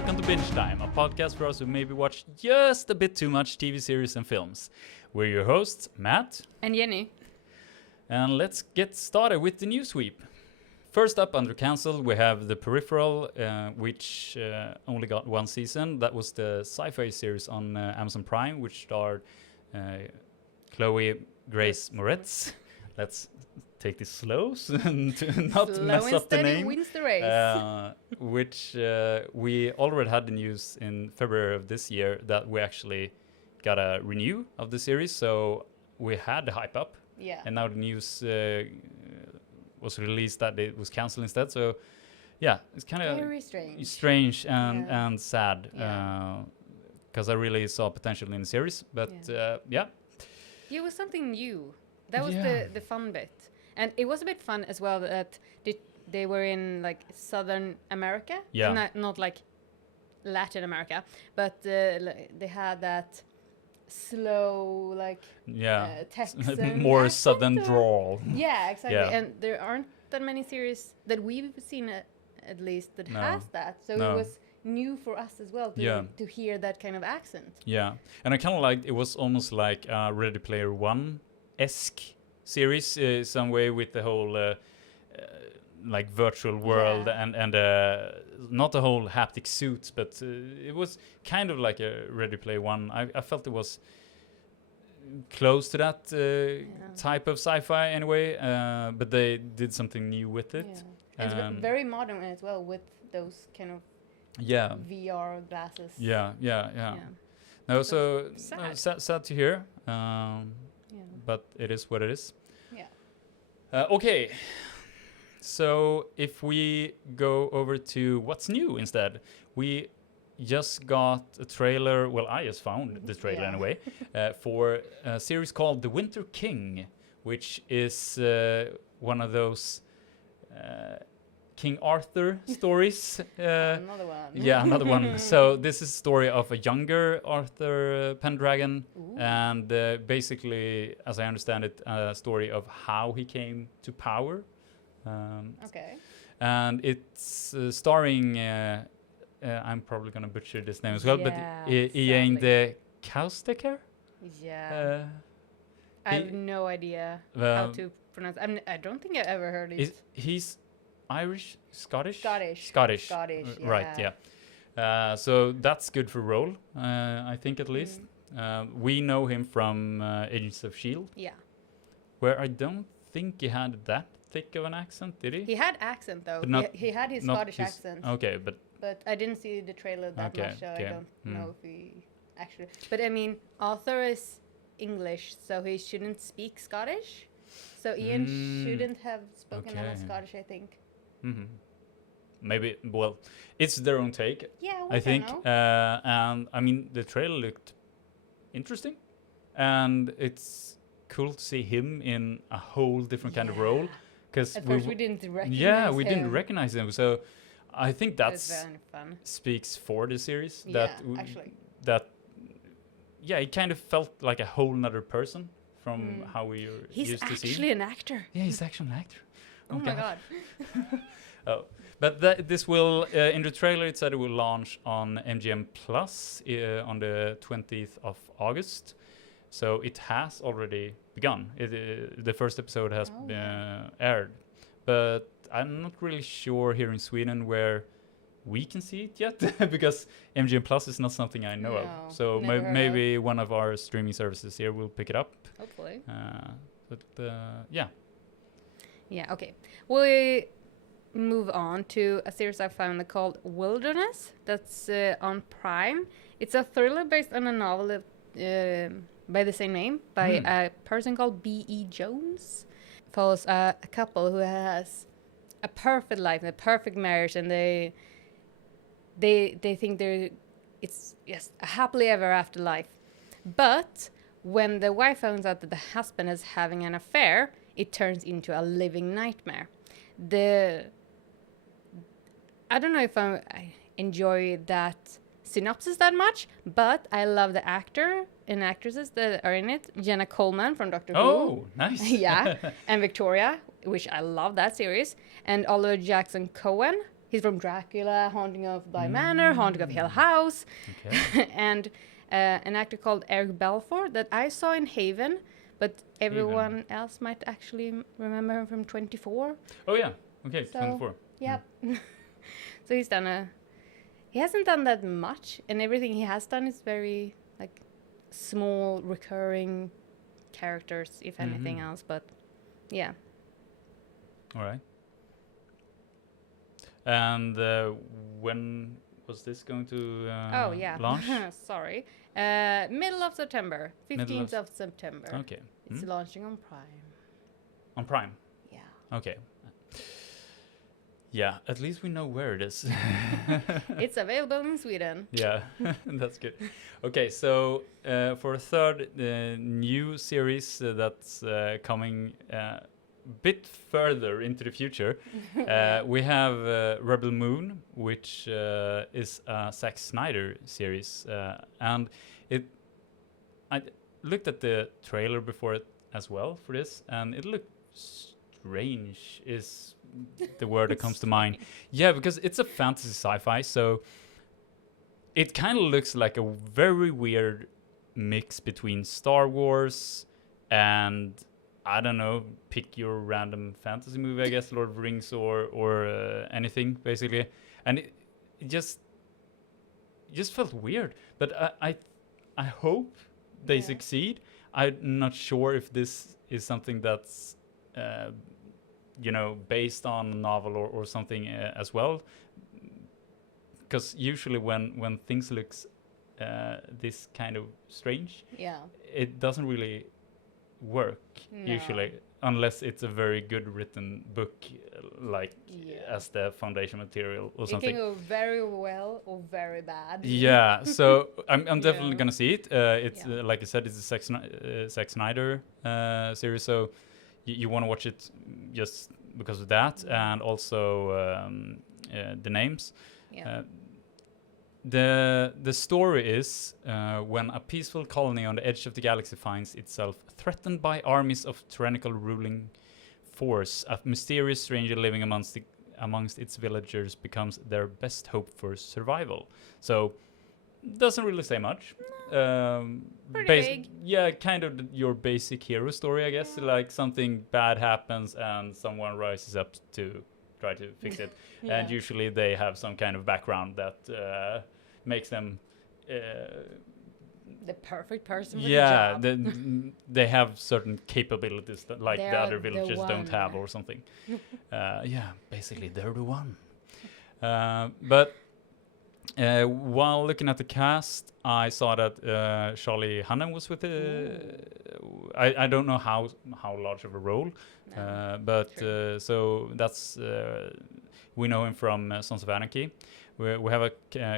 welcome to Binge Time, a podcast for us who maybe watch just a bit too much TV series and films. We're your hosts, Matt and Jenny. And let's get started with the news sweep. First up under cancel, we have The Peripheral, which only got one season. That was the sci-fi series on Amazon Prime, which starred Chloe Grace Moretz. Let's take this slow to not Slow mess and up the steady name. wins the race. Which we already had the news in February of this year that we actually got a renew of the series. So we had the hype up. Yeah. And now the news was released that it was canceled instead. So yeah, it's kind of very strange and sad. Yeah. Because I really saw potential in the series. But yeah. It was something new. That was Yeah. the fun bit. And it was a bit fun as well that they were in like Southern America. Yeah. Not like Latin America, but they had that slow like Texan more accent southern or- drawl. Yeah, exactly. Yeah. And there aren't that many series that we've seen at least that No. has that. So No. it was new for us as well to hear that kind of accent. Yeah, and I kind of liked it was almost like Ready Player One-esque series, some way with the whole like virtual world and not the whole haptic suits, but it was kind of like a Ready Player One. I felt it was close to that type of sci-fi anyway, but they did something new with it. Yeah. And it's very modern as well with those kind of VR glasses. Yeah. No, so sad. sad to hear. But it is what it is. Yeah. Okay. So if we go over to what's new instead, we just got a trailer. Well, I just found the trailer anyway for a series called The Winter King, which is one of those King Arthur stories. Another one. Yeah, another one. So this is a story of a younger Arthur Pendragon, and basically, as I understand it, a story of how he came to power. Okay. And it's starring, I'm probably going to butcher this name as well, but Ian de Kausteker? Yeah. I have no idea how to pronounce it. I don't think I've ever heard it. He's Irish? Scottish? Scottish, Right, yeah. So that's good for role, I think at least. We know him from Agents of S.H.I.E.L.D. Yeah. Where I don't think he had that thick of an accent, did he? He had accent though. He had his Scottish accent. Okay, but I didn't see the trailer that much, so I don't know if he actually. But I mean, Arthur is English, so he shouldn't speak Scottish. So Ian shouldn't have spoken that much Scottish, I think. Mm-hmm. Maybe. Well, it's their own take. Yeah, I think. And I mean, the trailer looked interesting, and it's cool to see him in a whole different kind of role. Because at first we didn't recognize him. Yeah, we didn't recognize him. So I think that speaks for the series. Actually. It kind of felt like a whole nother person from how we used to see him. He's actually an actor. Yeah, he's actually an actor. Oh my god. But this will, in the trailer it said it will launch on MGM Plus on the 20th of August. So it has already begun. The first episode has aired. But I'm not really sure here in Sweden where we can see it yet, because MGM Plus is not something I know of. So maybe one of our streaming services here will pick it up. Hopefully. Yeah. Yeah, okay. We move on to a series I found called Wilderness. That's on Prime. It's a thriller based on a novel by the same name by a person called B.E. Jones. Follows a couple who has a perfect life, a perfect marriage, and they think it's a happily ever after life. But when the wife finds out that the husband is having an affair, it turns into a living nightmare. I don't know if I enjoy that synopsis that much, but I love the actor and actresses that are in it. Jenna Coleman from Doctor Who. Oh, nice. Yeah, and Victoria, which I love that series, and Oliver Jackson Cohen He's from Dracula, Haunting of Bly Manor, Haunting of Hill House, Okay. and an actor called Eric Balfour that I saw in Haven, but everyone else might actually remember him from 24. Oh yeah. Okay. So, 24. Yep. So he hasn't done that much, and everything he has done is very like small recurring characters, if anything else. But yeah. All right. And when was this going to launch? Sorry. Middle of September. 15th of September. Okay. It's launching on Prime. On Prime? Yeah. Okay. Yeah, at least we know where it is. It's available in Sweden. Yeah, that's good. Okay, so for a third new series that's coming a bit further into the future, we have Rebel Moon, which is a Zack Snyder series. And I looked at the trailer before it as well for this, and it looked strange is the word that comes to mind. Yeah, because it's a fantasy sci-fi, so it kind of looks like a very weird mix between Star Wars and, I don't know, pick your random fantasy movie, I guess, Lord of the Rings or anything, basically. And it just felt weird. But I hope they succeed. I'm not sure if this is something that's based on a novel or something as well, because usually when things looks this kind of strange, it doesn't really work usually, unless it's a very good written book, as the foundation material or something. It can go very well or very bad. Yeah, so I'm definitely gonna see it. It's like I said, it's a Zack Snyder series, so you want to watch it just because of that, and also the names. The story is when a peaceful colony on the edge of the galaxy finds itself threatened by armies of tyrannical ruling force, a mysterious stranger living amongst its villagers becomes their best hope for survival. So doesn't really say much. Pretty big. Yeah, kind of your basic hero story, I guess. Like something bad happens and someone rises up to try to fix it. And usually they have some kind of background that makes them the perfect person for the job. They have certain capabilities that the other villagers don't have or something. Basically they're the one. But while looking at the cast, I saw that Charlie Hunnam was with I don't know how large of a role, but so that's we know him from Sons of Anarchy. We have a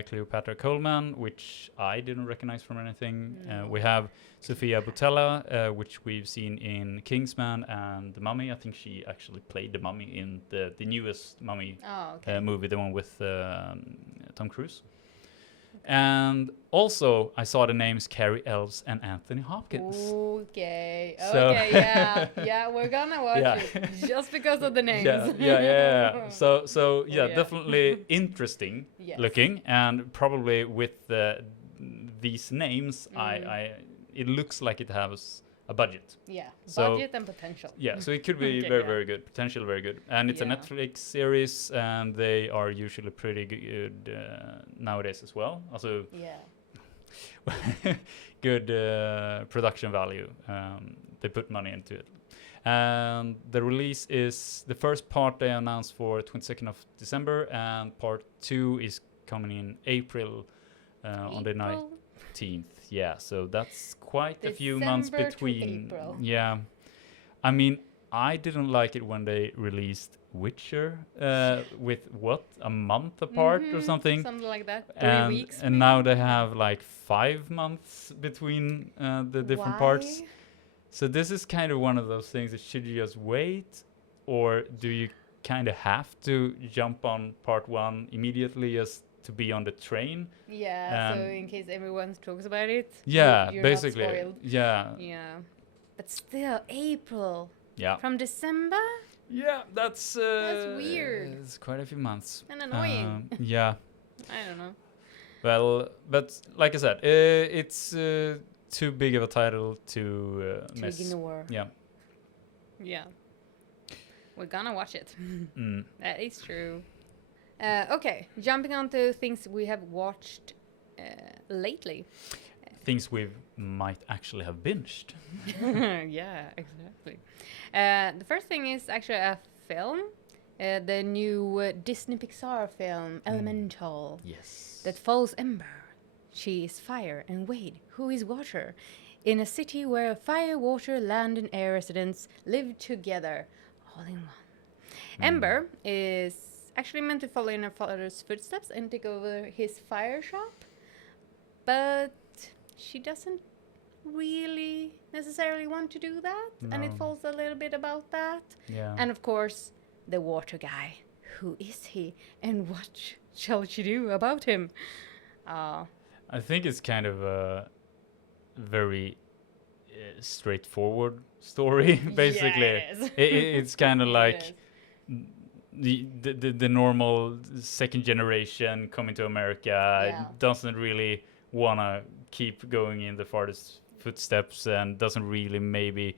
Cleopatra Coleman, which I didn't recognize from anything. We have Sofia Boutella, which we've seen in Kingsman and The Mummy. I think she actually played the Mummy in the newest Mummy movie, the one with Tom Cruise. And also, I saw the names Carrie Elves and Anthony Hopkins. Okay, so yeah, we're gonna watch it just because of the names. So definitely interesting looking, and probably with these names, it looks like it has a budget. Yeah, budget and potential. Yeah, so it could be very good, potential very good. And it's a Netflix series, and they are usually pretty good nowadays as well. Also, good production value. They put money into it. And the release is, the first part they announced for 22nd of December, and part 2 is coming in April on the 19th. Yeah, so that's quite a few months between. Yeah, I mean, I didn't like it when they released Witcher with a month apart or something. Something like that. 3 weeks. And now they have like 5 months between the different parts. So this is kind of one of those things that should you just wait, or do you kind of have to jump on part 1 immediately just to be on the train? Yeah, so in case everyone talks about it. Yeah, you're basically. Not spoiled. Yeah. Yeah. But still, April. Yeah. From December? Yeah, that's weird. It's quite a few months. And annoying. Yeah. I don't know. Well, but like I said, it's too big of a title to miss. Ignore. Yeah. Yeah. We're gonna watch it. Mm. That is true. Okay, jumping on to things we have watched lately. Things we might actually have binged. Yeah, exactly. The first thing is actually a film. The new Disney Pixar film, Elemental. Yes. That follows Ember. She is fire, and Wade, who is water, in a city where fire, water, land, and air residents live together, all in one. Ember is actually meant to follow in her father's footsteps and take over his fire shop, but she doesn't really necessarily want to do that, and it No. falls a little bit about that. Yeah. And of course, the water guy. Who is he, and what shall she do about him? I think it's kind of a very straightforward story, basically. Yeah, it is. It's kind of It like is. the normal second generation coming to America, Yeah. doesn't really want to keep going in the father's footsteps, and doesn't really maybe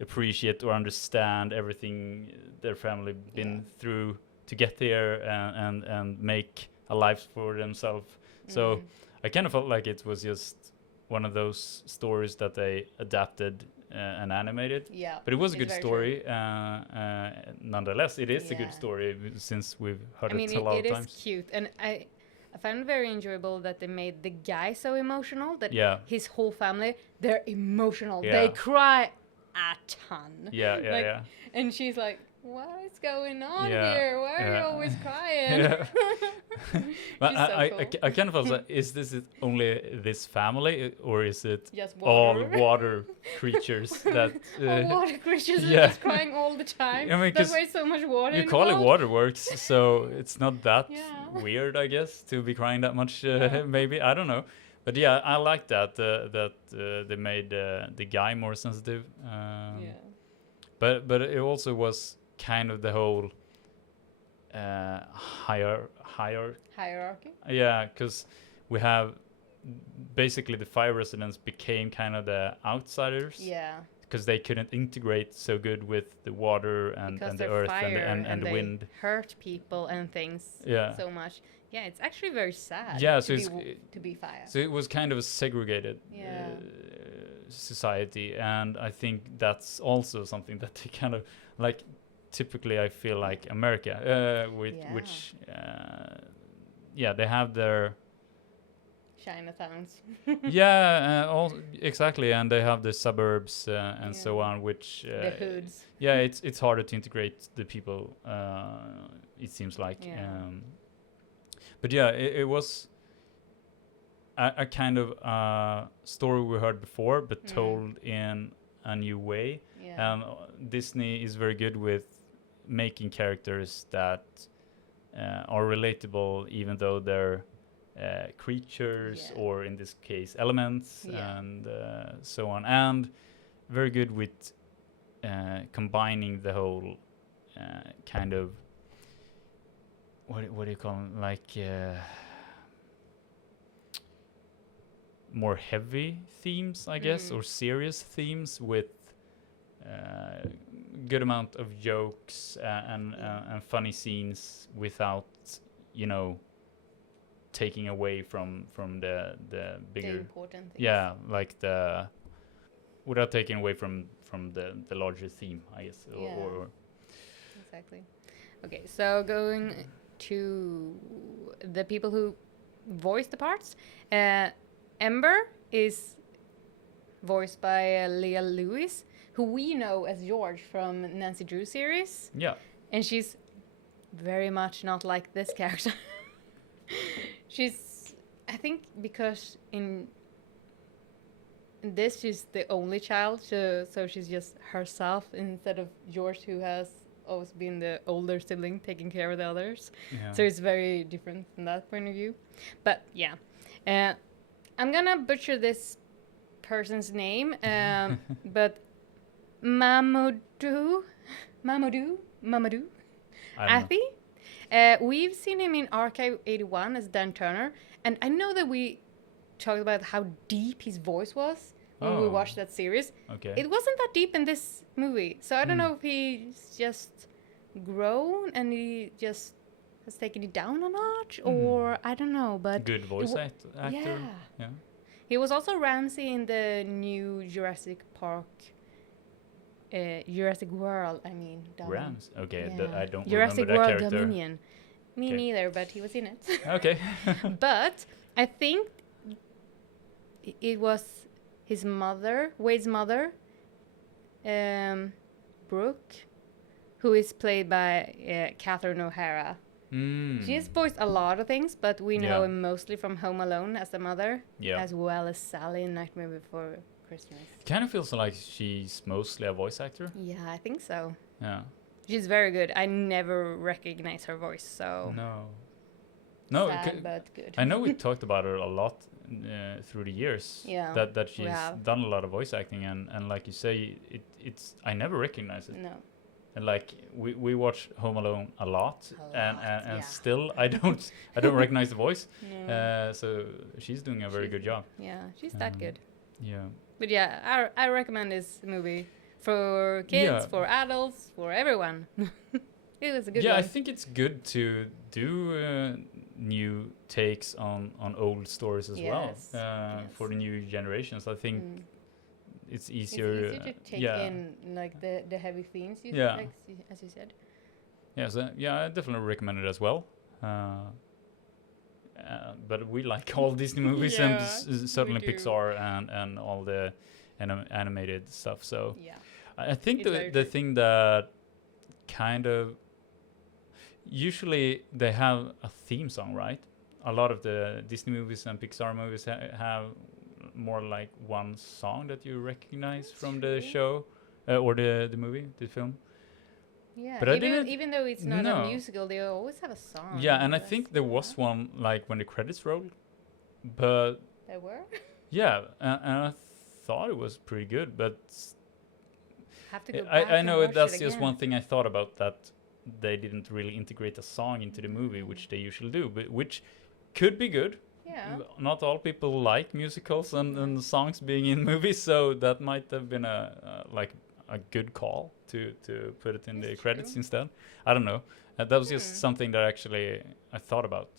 appreciate or understand everything their family been through to get here and make a life for themselves. So I kind of felt like it was just one of those stories that they adapted and animated. Yeah, But it was a it's good very story. Nonetheless, it is a Yeah. good story since we've heard I mean, it a lot it of is times. cute, and I found it very enjoyable that they made the guy so emotional that Yeah. his whole family, they're emotional. Yeah. They cry a ton. Yeah, yeah, Like, yeah. And she's like, "What is going on Yeah, here? Why are you yeah. always crying?" Yeah. But She's so cool. I kind of felt like, is this only this family, or is it Just all water. water creatures that All water creatures yeah. are just crying all the time. I mean, That's 'cause why it's so much water. you call it involved. waterworks, so it's not that Yeah. weird, I guess, to be crying that much. Yeah. Maybe, I don't know, but yeah, I like that they made the guy more sensitive. Yeah. But it also was kind of the whole higher. Hierarchy. Yeah, because we have basically the fire residents became kind of the outsiders. Yeah. Because they couldn't integrate so good with the water and Because the they're earth fire and the they wind. hurt people and things Yeah. so much. Yeah, it's actually very sad. Yeah, to so to be fire. So it was kind of a segregated Yeah. society, and I think that's also something that they kind of like. Typically, I feel like America, which they have their Chinatowns. exactly, and they have the suburbs and so Yeah. on, which The hoods. yeah, it's harder to integrate the people. It seems like, Yeah. but yeah, it was a kind of story we heard before, but told in a new way. Yeah. And Disney is very good with making characters that are relatable, even though they're creatures or, in this case, elements and so on. And very good with combining the whole kind of what do you call them? Like more heavy themes, I guess, or serious themes with good amount of jokes and funny scenes without, taking away from the bigger, the important things. yeah, like without taking away from the larger theme, I guess. Or Exactly. Okay, so going to the people who voice the parts, Ember is voiced by Leah Lewis, who we know as George from Nancy Drew series. yeah, And she's very much not like this character. She's, I think, because in this she's the only child, so she's just herself instead of George, who has always been the older sibling taking care of the others. yeah. So it's very different from that point of view. But yeah, I'm gonna butcher this person's name, but Mamoudou Mamadou I don't know. Athey. We've seen him in Archive 81 as Dan Turner, and I know that we talked about how deep his voice was when we watched that series. Okay. It wasn't that deep in this movie, so I don't know if he's just grown and he just has taken it down a notch, or I don't know, but good voice actor. Yeah. He was also Ramsey in the new Jurassic World. I mean, Rams. Okay, yeah. I don't Jurassic remember that World character. Dominion. Me neither, but he was in it. Okay. But I think it was his mother, Wade's mother, Brooke, who is played by Catherine O'Hara. She's voiced a lot of things, but we know him mostly from Home Alone as the mother, as well as Sally in Nightmare Before Christmas. Kind of feels like she's mostly a voice actor. Yeah, I think so. Yeah. She's very good. I never recognize her voice, so... No, sad, but good. I know we talked about her a lot through the years. Yeah, that she's done a lot of voice acting, and like you say, it's I never recognize it. No. And like we watch Home Alone a lot, and still I don't recognize the voice. No. So she's doing a very good job. Yeah, she's that good. Yeah. But yeah, I recommend this movie for kids, for adults, for everyone. It was a good one. I think it's good to do new takes on old stories as well for the new generations. I think it's easier. It's easier to take in like the heavy themes, like, as you said. Yeah, so I definitely recommend it as well. But we like all Disney movies and certainly Pixar and all the animated stuff. So I think the thing that kind of usually they have a theme song, right? A lot of the Disney movies and Pixar movies have more like one song that you recognize from the show or the movie, the film. Yeah, but even though it's not a musical, they always have a song. Yeah, and I think there was one like when the credits rolled, but there were. Yeah, and I thought it was pretty good, but have to go back I know that's it just one thing I thought about, that they didn't really integrate a song into the movie, which they usually do, but which could be good. Yeah. Not all people like musicals and songs being in movies, so that might have been a good call to put it in the credits instead. I don't know. That was just something that actually I thought about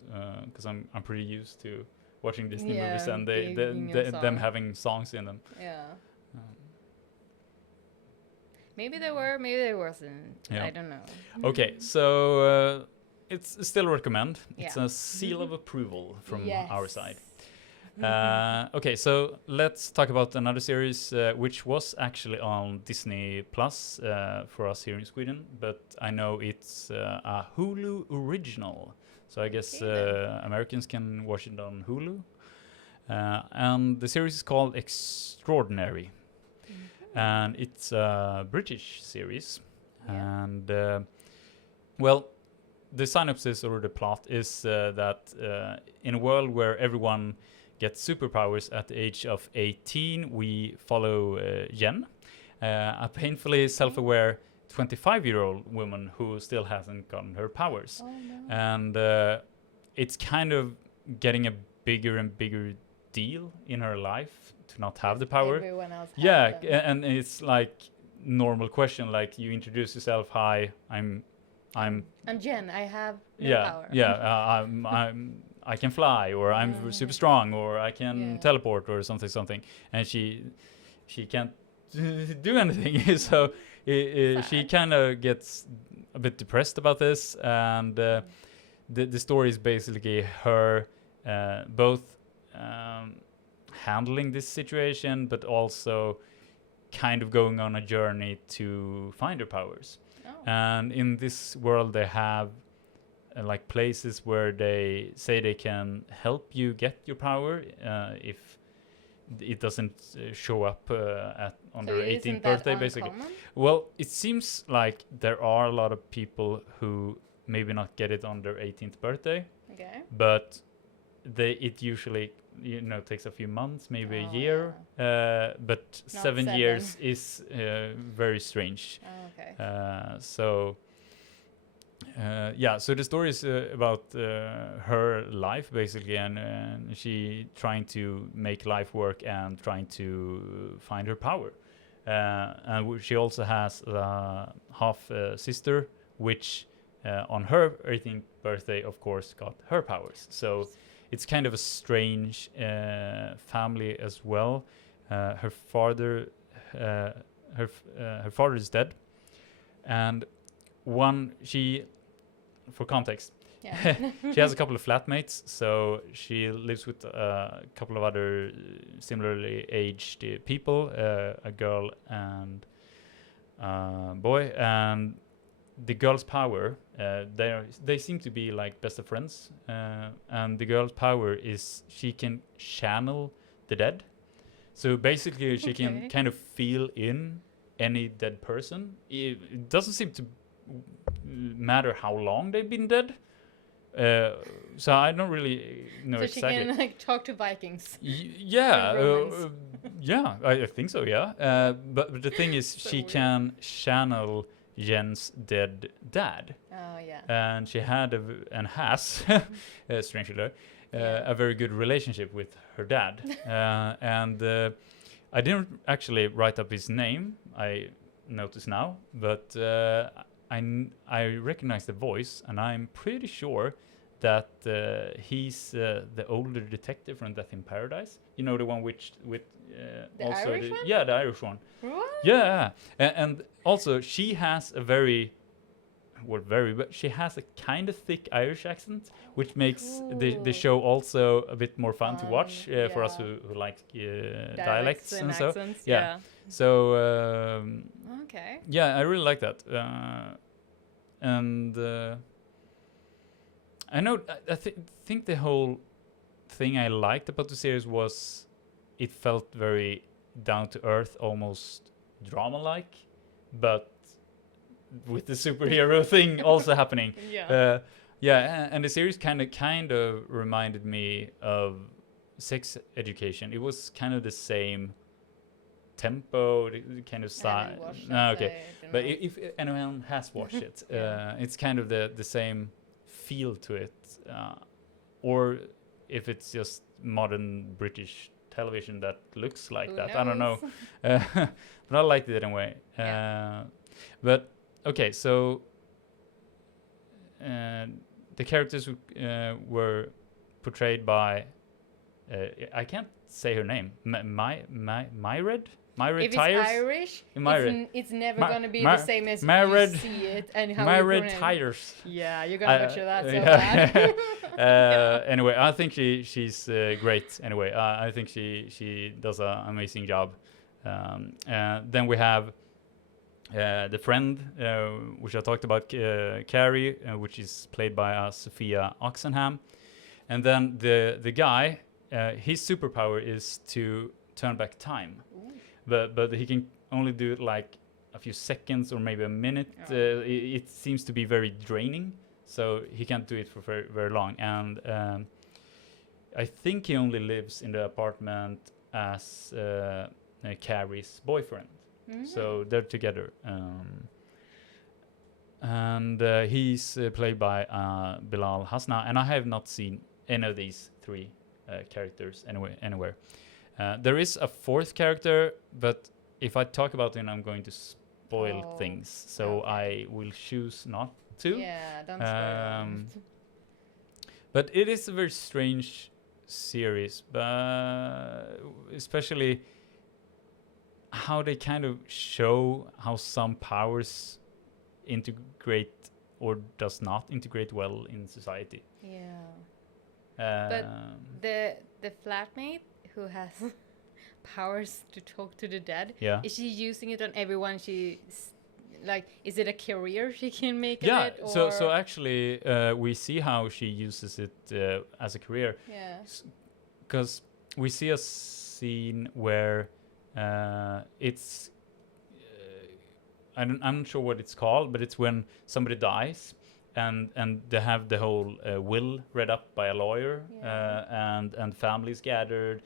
because I'm pretty used to watching Disney movies and them having songs in them. Yeah. Maybe there were, maybe there wasn't. Yeah. I don't know. Okay, so it's still recommend. Yeah. It's a seal of approval from our side. Okay, so let's talk about another series which was actually on Disney Plus for us here in Sweden, but I know it's a Hulu original. So I guess Americans can watch it on Hulu. And the series is called Extraordinary. And it's a British series. Yeah. And, well, the synopsis or the plot is that in a world where everyone gets superpowers at the age of 18, we follow Jen, a painfully self-aware 25-year-old woman who still hasn't gotten her powers. Oh, no. And it's kind of getting a bigger and bigger deal in her life to not have the power. Everyone else has them. And it's like normal question, like you introduce yourself, hi, I'm Jen, I have no power. I can fly, or I'm super strong, or I can teleport, or something. And she can't do anything. So she kind of gets a bit depressed about this, and the story is basically her both handling this situation, but also kind of going on a journey to find her powers. And in this world they have like places where they say they can help you get your power if it doesn't show up on their 18th birthday, basically. Well, it seems like there are a lot of people who maybe not get it on their 18th birthday, but it usually takes a few months, maybe a Oh, year, but 7 years is very strange. Oh, okay. So the story is about her life basically, and she trying to make life work and trying to find her power. And she also has a half sister, which on her 18th birthday, of course, got her powers. So it's kind of a strange family as well. Her father is dead, and for context, she has a couple of flatmates, so she lives with a couple of other similarly aged people, a girl and boy. And the girl's power, they seem to be like best of friends, and the girl's power is she can channel the dead. So basically she can kind of feel in any dead person. It doesn't seem to matter how long they've been dead. So I don't really know exactly. So she can like talk to Vikings. I think so. Yeah, but the thing is, so she weird. Can channel Jen's dead dad. Oh yeah. And she had and has, strangely, a very good relationship with her dad. And I didn't actually write up his name. I notice now, but I recognize the voice, and I'm pretty sure that he's the older detective from Death in Paradise. You know, the one with the also Irish one? Yeah, the Irish one. What? Yeah, and also she has a but she has a kind of thick Irish accent, which makes the show also a bit more fun to watch for us who like dialects and so. Accents, yeah. So okay. Yeah, I really like that, and I know I think the whole thing I liked about the series was it felt very down to earth, almost drama-like, but with the superhero thing also happening. And the series kind of reminded me of Sex Education. It was kind of the same tempo, the kind of style. Okay, but if anyone has watched it, it's kind of the same feel to it, or if it's just modern British television that looks like that. I don't know, but I liked it anyway. But okay, so the characters were portrayed by I can't say her name. Myred. If Tires? It's Irish, it's never gonna be the same as Myred, you see it and how Myred Tires. Yeah, you're gonna butcher that so bad. Anyway, I think she's great. Anyway, I think she does an amazing job. Then we have the friend, which I talked about, Carrie, which is played by Sophia Oxenham, and then the guy, his superpower is to turn back time. Ooh. But he can only do it like a few seconds or maybe a minute. It seems to be very draining, so he can't do it for very, very long. And I think he only lives in the apartment as Carrie's boyfriend. Mm-hmm. So they're together. And he's played by Bilal Hasna, and I have not seen any of these three characters anywhere. There is a fourth character, but if I talk about him, I'm going to spoil things. So I will choose not to. Yeah, don't spoil. But it is a very strange series, but especially how they kind of show how some powers integrate or does not integrate well in society. Yeah. But the flatmate who has powers to talk to the dead, is she using it on everyone? Is it a career she can make of it? Or? So actually we see how she uses it as a career. Yeah. Because we see a scene where it's I'm not sure what it's called, but it's when somebody dies and they have the whole will read up by a lawyer, and families gathered.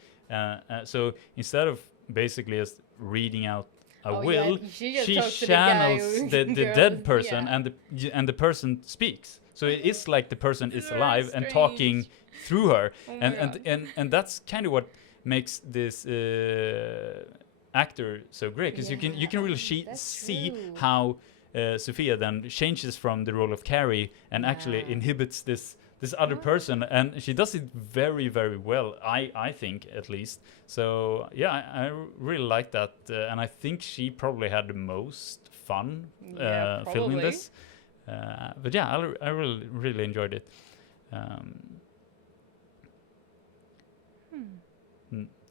So instead of basically just reading out a will, she channels the dead person, and the person speaks. So it is like the person is alive and talking through her, and that's kind of what makes this actor so great, because you can really see how Sophia then changes from the role of Carrie and actually inhibits this other person, and she does it very, very well, I think, at least. So yeah, I really like that, and I think she probably had the most fun filming this. But yeah, I really enjoyed it.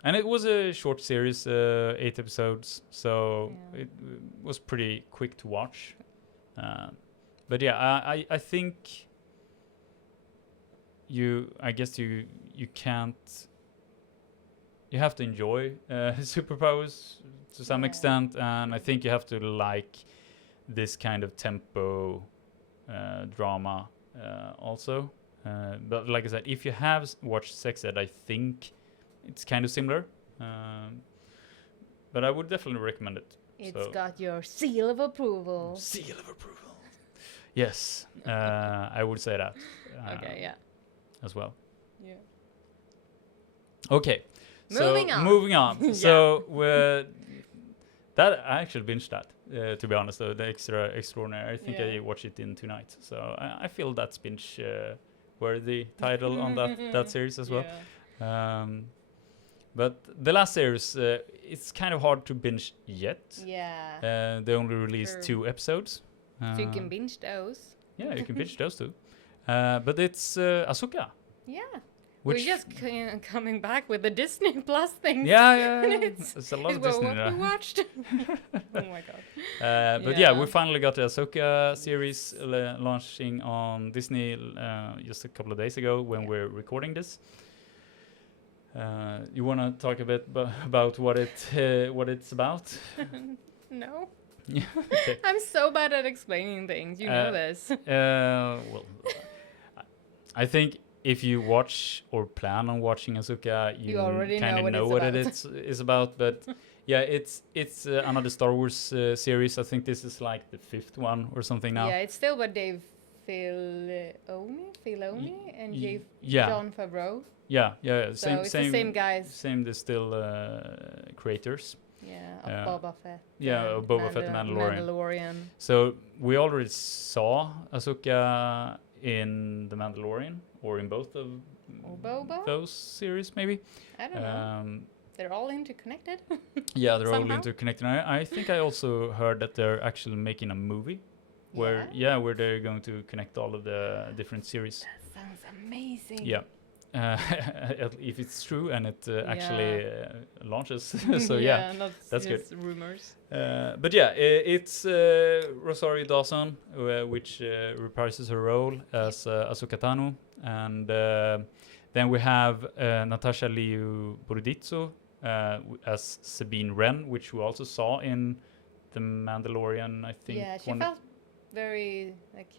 And it was a short series, 8 episodes, so it was pretty quick to watch. But yeah, I think I guess you can't. You have to enjoy superpowers to some extent, and I think you have to like this kind of tempo drama also. But like I said, if you have watched Sex Ed, I think it's kind of similar. But I would definitely recommend it. It's got your seal of approval. Seal of approval. Yes, I would say that. As well. Yeah. Okay. Moving on. So that I actually binged that. To be honest, though, the extraordinary. I think I watched it in 2 nights. So I feel that's binge worthy title on that series as well. But the last series, it's kind of hard to binge yet. Yeah. They only released 2 episodes. So you can binge those. Yeah, you can binge those too. But it's Ahsoka. Yeah. We're just coming back with the Disney Plus thing. Yeah. It's a lot of Disney. What we watched. Oh my god. But yeah, we finally got the Ahsoka series launching on Disney just a couple of days ago when we're recording this. You want to talk a bit about what it's about? No. Yeah. Okay. I'm so bad at explaining things. You know this. Well, I think if you watch or plan on watching Ahsoka, you already kind of know what it is about. But yeah, it's another Star Wars series. I think this is like the 5th one or something now. Yeah, it's still by Dave Filoni and Jon Favreau. Yeah. So it's the same guys. Same, the still creators. Yeah, of Boba Fett. Yeah, of Boba Fett, the Mandalorian. So we already saw Ahsoka in The Mandalorian, or in both of those series, maybe. I don't know. They're all interconnected. Yeah, they're all interconnected. I think I also heard that they're actually making a movie where they're going to connect all of the different series. That sounds amazing. Yeah. If it's true and it actually launches. So that's good. Rumors. But yeah, it's Rosario Dawson, which reprises her role as Ahsoka Tano, and then we have Natasha Liu Bordizzo as Sabine Wren, which we also saw in The Mandalorian, I think. Yeah, she felt very like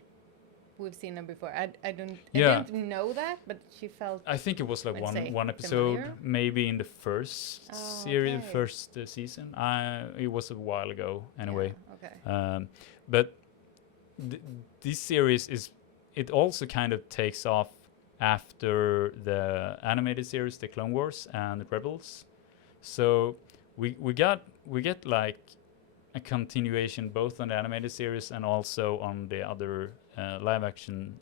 we've seen her before. I didn't know that, but she felt. I think it was like one episode, familiar? Maybe in the first series, first season. It was a while ago, anyway. Yeah, okay. But this series it also kind of takes off after the animated series, the Clone Wars and the Rebels. So we get like a continuation both on the animated series and also on the other live action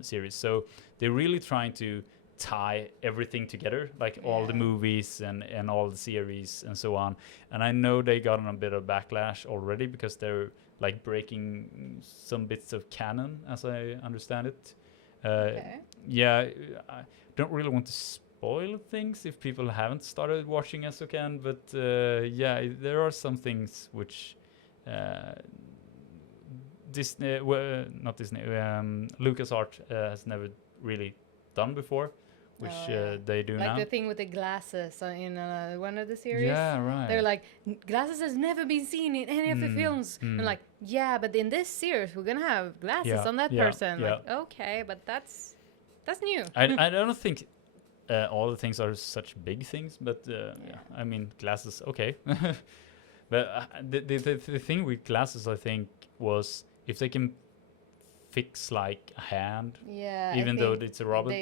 series. So they're really trying to tie everything together, like all the movies and all the series and so on. And I know they got a bit of backlash already because they're like breaking some bits of canon, as I understand it. Yeah, I don't really want to spoil things if people haven't started watching Ahsoka, but there are some things which LucasArts has never really done before, which they do like now. the thing with the glasses in one of the series. Yeah, right. They're like, glasses has never been seen in any of the films. And like, yeah, but in this series we're gonna have glasses on that person. Like, okay, but that's new. I don't think all the things are such big things, but I mean, glasses, okay. But the thing with glasses, I think, was if they can fix like a hand, even though it's a robot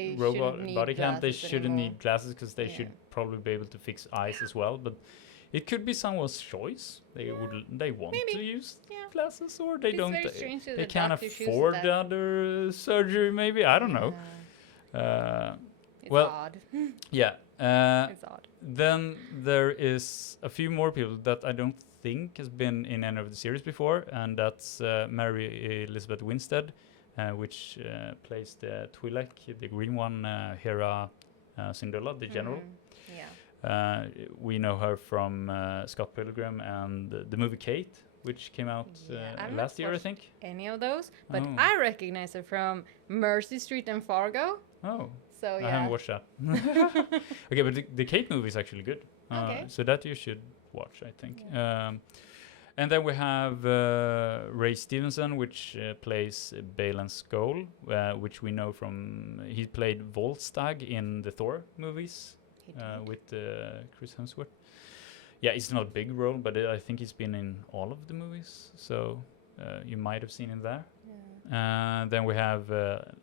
body cam, they shouldn't need glasses because they should probably be able to fix eyes as well. But it could be someone's choice. They want to use glasses, or they don't. They can't afford the other surgery. Maybe, I don't know. It's odd. Yeah. It's odd. Then there is a few more people that I don't think has been in any of the series before, and that's Mary Elizabeth Winstead, which plays the Twi'lek, the green one, Hera Syndulla, the general. We know her from Scott Pilgrim and the movie Kate, which came out last year, I think. Any of those, but I recognize her from Mercy Street and Fargo. Oh. So I haven't watched that. Okay, but the Kate movie is actually good. So that you should watch, I think. And then we have Ray Stevenson, which plays Balin Skoll, which we know from... He played Volstagg in the Thor movies with Chris Hemsworth. Yeah, it's not a big role, but I think he's been in all of the movies. So you might have seen him there. Then we have,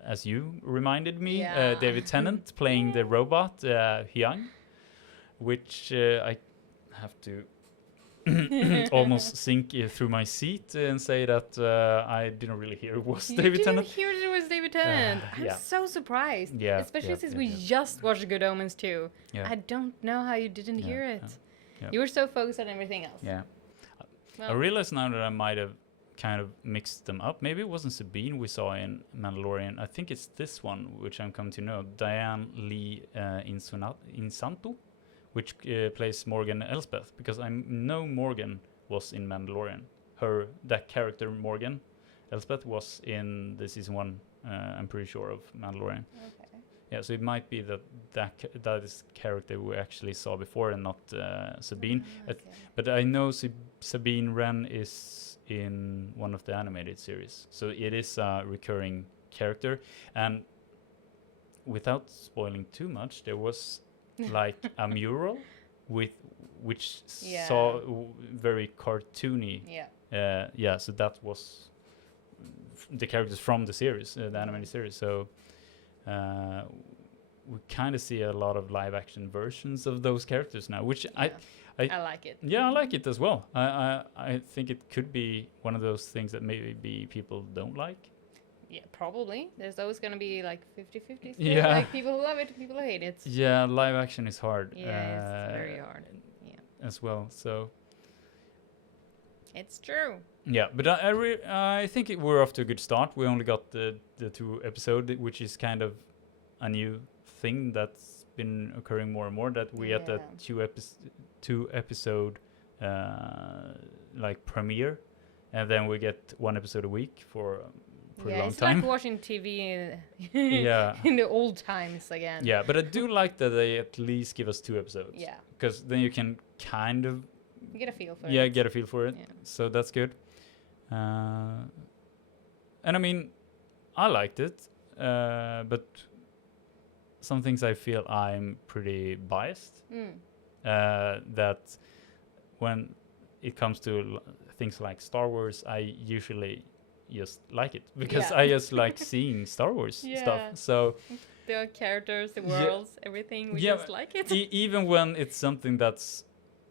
as you reminded me, David Tennant playing the robot Hyang, which I have to almost sink through my seat and say that I didn't really hear it was David Tennant. You didn't hear it was David Tennant. I'm so surprised. Especially since we just watched Good Omens 2. I don't know how you didn't hear it. You were so focused on everything else. I realize now that I might have kind of mixed them up. Maybe it wasn't Sabine we saw in Mandalorian. I think it's this one, which I'm come to know, Diane Lee Insanto, which plays Morgan Elsbeth, because I know Morgan was in Mandalorian. That character Morgan Elsbeth was in the season 1, I'm pretty sure, of Mandalorian. Okay. Yeah, so it might be that is character we actually saw before and not Sabine. But I know Sabine Wren is in one of the animated series, so it is a recurring character. And without spoiling too much, there was like a mural which saw very cartoony. So that was the characters from the series, the animated series. So we kind of see a lot of live action versions of those characters now, which I like it. Yeah, I like it as well. I think it could be one of those things that maybe people don't like. Yeah, probably. There's always going to be like 50-50. Yeah. Like people who love it, people who hate it. Yeah, live action is hard. Yeah, it's very hard. As well, so. It's true. Yeah, but I think we're off to a good start. We only got the 2 episodes, which is kind of a new thing that's been occurring more and more, that we had that 2 episode like premiere, and then we get 1 episode a week for a long it's time. Like watching TV in the old times again. Yeah, but I do like that they at least give us 2 episodes. Yeah. Because then you can kind of get a feel for it. Yeah, get a feel for it. Yeah. So that's good. And I mean, I liked it, but some things I feel I'm pretty biased. That when it comes to things like Star Wars, I usually just like it because I just like seeing Star Wars stuff. So the characters, the worlds, everything, we just like it. Even when it's something that's,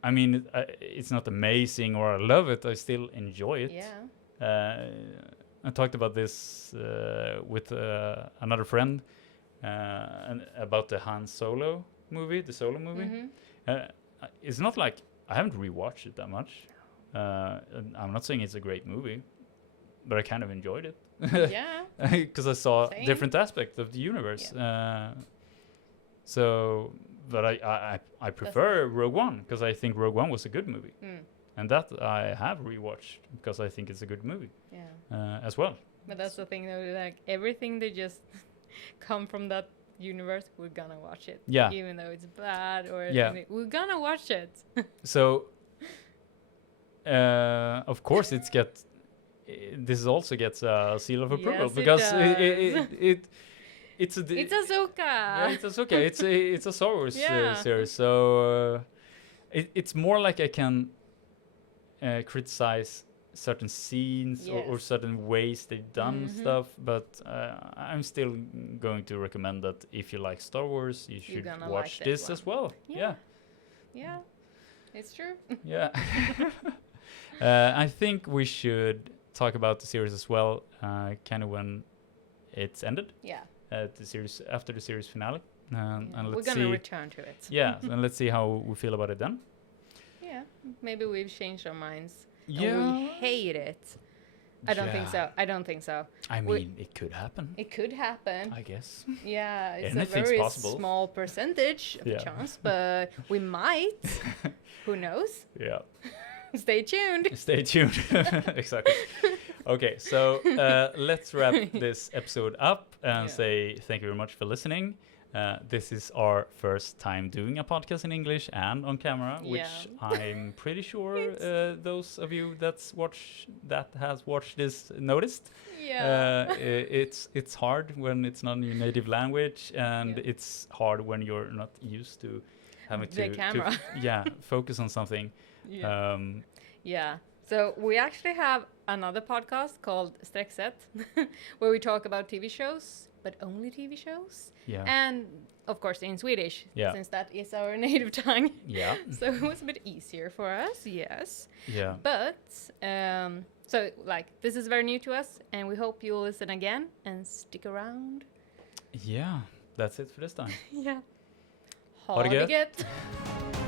I mean, it's not amazing or I love it, I still enjoy it. Yeah. I talked about this with another friend and about the Han Solo movie, the Solo movie. It's not like I haven't rewatched it that much. I'm not saying it's a great movie, but I kind of enjoyed it. Yeah. Because I saw different aspects of the universe. Yeah. But I prefer Rogue One because I think Rogue One was a good movie. And that I have rewatched because I think it's a good movie. Yeah. As well. But that's the thing though, like everything they just come from that universe, we're gonna watch it. Yeah. Even though it's bad or Yeah. anything, we're gonna watch it. So, of course, this also gets a seal of approval Yes, it because does. it's It's Ahsoka. yeah, it's Ahsoka. It's a Star Wars Yeah. series. So it's more like I can criticize certain scenes or Yes. certain ways they've done Mhm. stuff, but I'm still going to recommend that if you like Star Wars, you should gonna watch like this this as well. Yeah. Yeah, it's true. Yeah. I think we should talk about the series as well, kind of when it's ended, Yeah. the series after the series finale, Yeah. and We're let's gonna see. return to it. Yeah, and let's see how we feel about it then. Yeah, maybe we've changed our minds. Yeah. And we hate it. I don't think so. I don't think so. I We- mean, it could happen. It could happen. I guess. Yeah, it's Anything's a very possible. small percentage of Yeah. chance, but we might. Who knows? Yeah. Stay tuned. Stay tuned. Exactly. Okay, so let's wrap this episode up and Yeah. say thank you very much for listening. This is our first time doing a podcast in English and on camera, which I'm pretty sure those of you that has watched this noticed. Yeah. It's hard when it's not your native language, and Yeah. it's hard when you're not used to having The camera. focus on something. Yeah. Yeah. So we actually have another podcast called Streckset, where we talk about TV shows, but only TV shows. Yeah. And of course in Swedish, Yeah. since that is our native tongue. Yeah. So it was a bit easier for us, yes. Yeah. But so like this is very new to us, and we hope you'll listen again and stick around. Yeah. That's it for this time. Yeah. Ha det Ha det gött. gött.